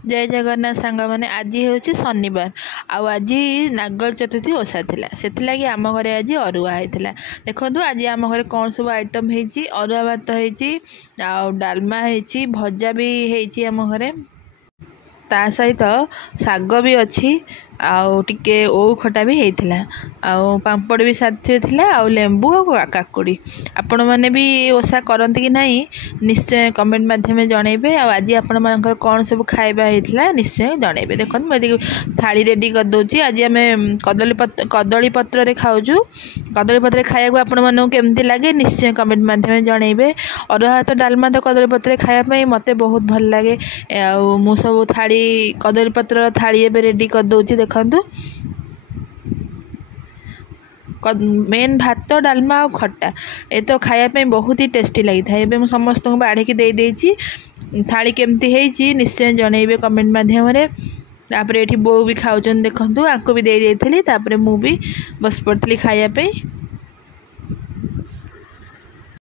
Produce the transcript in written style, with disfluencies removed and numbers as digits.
जय जगन्नाथ सांग मैंने आज हूँ शनिवार आज नागर चतुर्थी ओषा थिला से आम घरे आज अरुआ होता देखो आज आम घरे कौन सब आइटम होती अरुआ भात होती डालमा होती भजा भी होती आम घरे ता सहित शाग भी अच्छी टिके ओऊ खटा भी होता पापड़ भी साथी थिला लेंबू और काकुड़ी आपण मैंने भी ओषा करती कि नहीं निश्चय कमेंट माध्यम जनइबे आज आपण मानकर कौन सब खाइबा होता निश्चय जनइबे देखो मुझे थाली रेडी कर दूची आज आम कदली पत्र रे खाऊचु कदली पत्र खाया आपण मानू केमती लगे निश्चय कमेंट माध्यम जनइबे अरुआ भात डालमा तो कदली पत्र खायापी मत बहुत भल लगे मु सब थाली कदली पत्र थाली एबे रेडी कर दूची देखु मेन भात डालमा और खट्टा ये तो खायापी बहुत ही टेस्टी लगी था एबे समस्त को बाढ़ की दे थाली केमती है निश्चय जनइबे कमेंट माध्यम तापर ये बो भी खाऊन देखूँ आपको भी दे मु भी बस पड़ी खायापी।